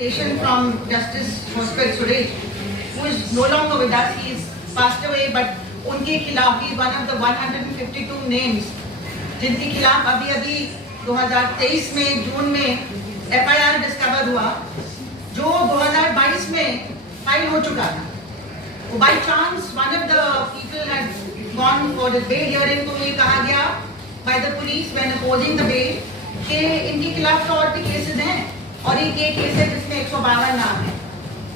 From Justice Hospital Suresh, who is no longer with us, he is passed away, but उनके खिलाफ ही one of the 152 names जिनके खिलाफ अभी 2023 में जून में FIR डिस्कवर हुआ, जो 2022 में फाइल हो चुका था। वो by chance one of the people had gone for the bail hearing, तो ये कहा गया by the police when opposing the bail कि इनके खिलाफ तो और भी केसेस हैं और एक केस है जिसमें 152 नाम है,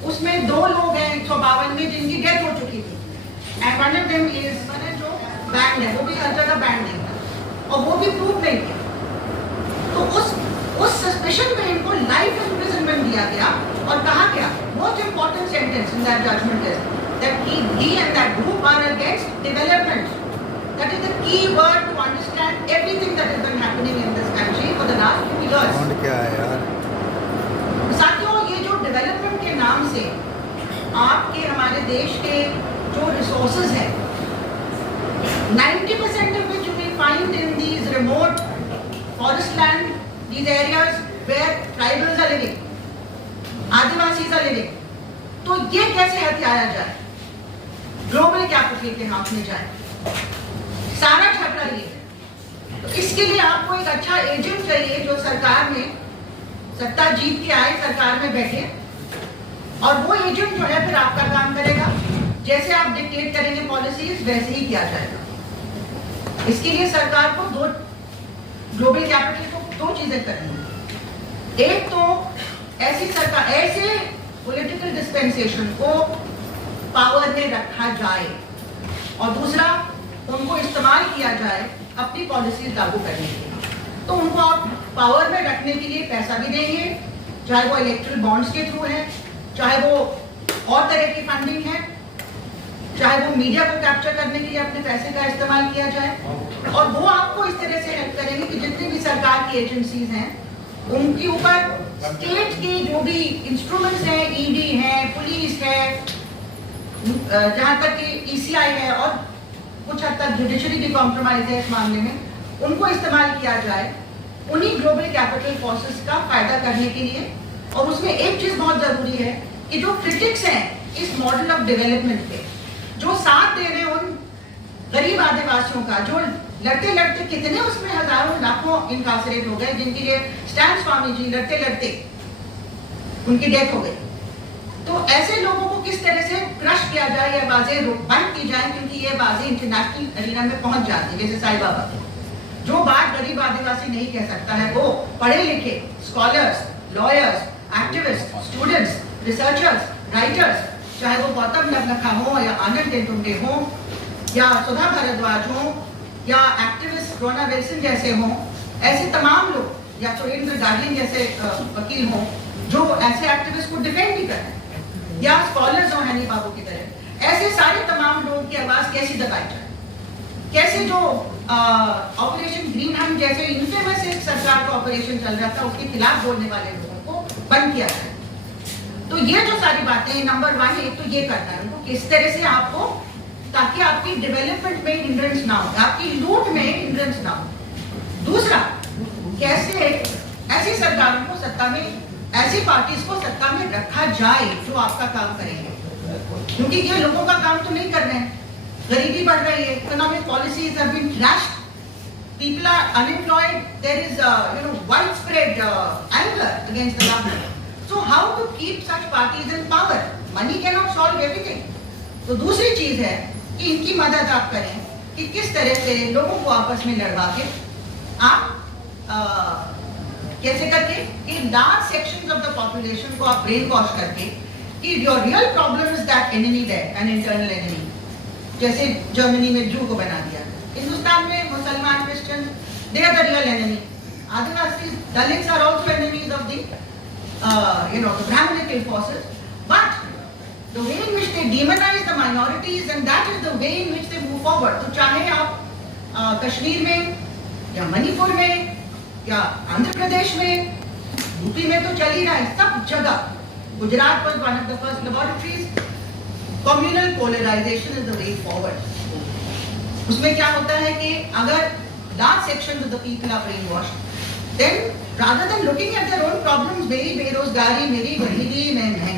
उसमें 2 लोग हैं 152 में जिनकी डेथ हो चुकी थी, and one of them is जो बैंड है, वो भी हर जगह बैंड नहीं था और वो भी प्रूफ नहीं किया। तो उस सस्पेशन में इनको लाइफ इम्प्रिजनमेंट दिया गया और कहा गया most important sentence in that judgement is that he and that group are against development. That is the key word to understand everything that has been happening in this country for the last 2 years. Sound क्या है यार? साथियों, ये जो development के नाम से आपके हमारे देश के जो रिसोर्सेज हैं, 90% of which we find in these remote forest land, these areas where tribals are living, Adivasis are living, तो ये कैसे हथियाया जाए, ग्लोबल कैपिटल के हाथ में जाए, सारा झगड़ा ये है। तो इसके लिए आपको एक अच्छा एजेंट चाहिए जो सरकार में सत्ता जीत के आए, सरकार में बैठे, और वो एजेंट जो है फिर आपका काम करेगा, जैसे आप डिक्टेट करेंगे पॉलिसीज वैसे ही किया जाएगा। इसके लिए सरकार को ग्लोबल कैपिटल को 2 चीजें करनी है। एक तो ऐसी सरकार, ऐसे पॉलिटिकल डिस्पेंसेशन को पावर में रखा जाए, और दूसरा उनको इस्तेमाल किया जाए अपनी पॉलिसीज लागू करने के लिए। तो उनको आप पावर में रखने के लिए पैसा भी देंगे, चाहे वो इलेक्ट्रल बॉन्ड्स के थ्रू है, चाहे वो और तरह की फंडिंग है, चाहे वो मीडिया को कैप्चर करने के लिए अपने पैसे का इस्तेमाल किया जाए, और वो आपको इस तरह से हेल्प करेंगे कि जितनी भी सरकार की एजेंसीज हैं उनके ऊपर स्टेट के जो भी इंस्ट्रूमेंट्स हैं, ईडी है, पुलिस है, जहाँ तक कि ECI है और कुछ हद तक जुडिशरी की कॉम्प्रोमाइज है इस मामले में, उनको इस्तेमाल किया जाए उन्हीं ग्लोबल कैपिटल फोर्सेस का फायदा करने के लिए। और उसमें एक चीज बहुत जरूरी है कि जो क्रिटिक्स हैं इस मॉडल ऑफ डेवलपमेंट के, जो साथ दे रहे हैं उन गरीब आदिवासियों का, जो लड़ते लड़ते कितने उसमें हजारों लाखों इनकासरेट हो गए, जिनके लिए स्टैन स्वामी जी लड़ते लड़ते उनकी डेथ हो गई। तो ऐसे लोगों को किस तरह से क्रश किया जाए, ये बातें बंद की जाए, क्योंकि ये बातें इंटरनेशनल अरीना में पहुंच जाती है। जैसे साईं बाबा की जो बात गरीब आदिवासी नहीं कह सकता है, वो पढ़े लिखे scholars, lawyers, activist, students, researchers, writers, चाहे वो गौतम नवलखा हो या आनंद तेंदुलकर हो या सुधा भारद्वाज हो या एक्टिविस्ट रोना विल्सन जैसे हो, ऐसे तमाम लोग, या सुरेंद्र गार्लिन जैसे वकील हो जो ऐसे एक्टिविस्ट को डिफेंड भी कर रहे हैं, या स्कॉलर्स हो हनी बाबू की तरह, ऐसे सारे तमाम लोगों की आवाज कैसे दबाई जाए, कैसे जो ऑपरेशन ग्रीन हंट जैसे इनफेमस एक सरकार का ऑपरेशन चल रहा था उसके खिलाफ बोलने वाले लोगों को बंद किया जाए। तो ये जो सारी बातें, नंबर 1 एक तो ये करना है उनको किस तरह से आपको, ताकि आपकी डेवलपमेंट में हिंड्रेंस ना हो, आपकी लूट में हिंड्रेंस ना हो। दूसरा, कैसे ऐसी सरकारों को सत्ता में, ऐसी पार्टीज को सत्ता में रखा जाए जो आपका काम करेंगे, क्योंकि ये लोगों का काम तो नहीं कर रहे हैं। गरीबी बढ़ रही है, economic policies have been crashed, people are unemployed, there is widespread anger against the government. So how to keep such parties in power? Money cannot solve everything. तो दूसरी चीज है कि इनकी मदद आप करें कि किस तरह से लोगों को आपस में लड़वा के आप कैसे करके कि large sections of the population को आप ब्रेन वॉश करके कि your real problem is that enemy there, an internal enemy, जैसे जर्मनी में जू को बना दिया, हिंदुस्तान में मुसलमान, Christian, they are the real enemy, Adivasi Dalits are also enemies of the the Brahminical forces, but the way in which they demonize the minorities, and that is the way in which they move forward. तो चाहे आप कश्मीर में या मणिपुर में या आंध्र प्रदेश में, UP में तो चल ही रहा है, सब जगह। Gujarat was one of the first laboratories. Communal polarization is the way forward. उसमें क्या होता है कि अगर large sections of the people are brainwashed, then rather than looking at their own problems, मेरी बेरोजगारी, मेरी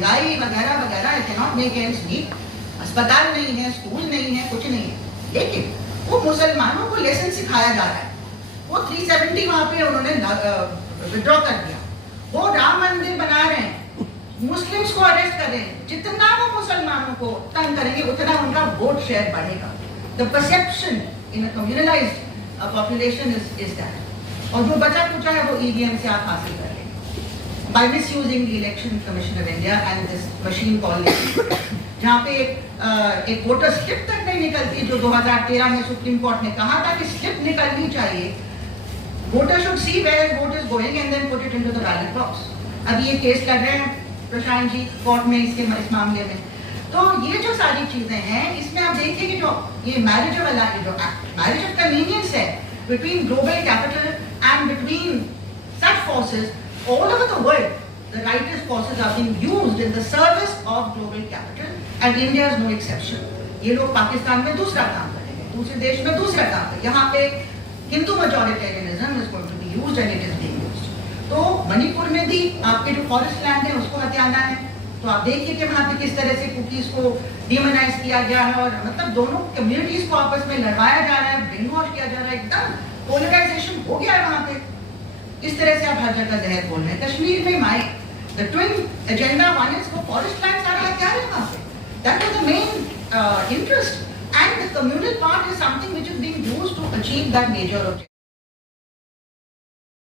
महंगाई वगैरह वगैरह, I can not make ends meet, अस्पताल नहीं है, स्कूल नहीं है, कुछ नहीं है। लेकिन वो मुसलमानों को लेसन सिखाया जा रहा है। वो 370 वहां पे उन्होंने विड्रॉ कर दिया। वो राम मंदिर बना रहे हैं, मुस्लिम्स को अरेस्ट कर रहे हैं। जितना वो मुसलमानों को तंग करेंगे उतना उनका वोट शेयर बढ़ेगा। The perception in a communalised population is that. और जो बचा कुचा है वो EVM से आप हासिल कर लेंगे by misusing the Election Commission of India and this machine called जहाँ पे एक वोटर स्लिप तक नहीं निकलती, जो 2013 में सुप्रीम कोर्ट ने कहा था कि स्लिप निकलनी चाहिए। Voter should see where vote is going and then put it into the ballot box. अभी ये केस लड़ रहे हैं प्रशांत जी कोर्ट में इस मामले में। तो ये जो सारी चीजें हैं, इसमें आप देखिए कि जो ये मैरिज ऑफ कन्वीनियंस है between global capital and between such forces all over the world, the rightest forces are being used in the service of global capital and India is no exception. ये लोग पाकिस्तान में दूसरा काम करेंगे, दूसरे देश में दूसरा काम करेंगे। यहाँ पे Hindu majoritarianism is going to be used and it is being used. तो मणिपुर में भी आपके जो फॉरेस्ट लैंड है उसको हथियाना है। तो आप देखिए कि वहाँ पे किस तरह से कुकीज को डिमोनाइज किया गया है, और मतलब दोनों कम्युनिटीज को आपस में लड़वाया जा रहा है, ब्रेन वॉश किया जा रहा है, एकदम पोलराइजेशन हो गया है वहाँ पे। इस तरह से आप हर जगह जहर बोल रहे हैं। कश्मीर में my the twin agenda one is वो फॉरेस्ट लैंड सारा हथियार है वहाँ पे। That is the main interest and the communal part is something which is being used to achieve that major objective.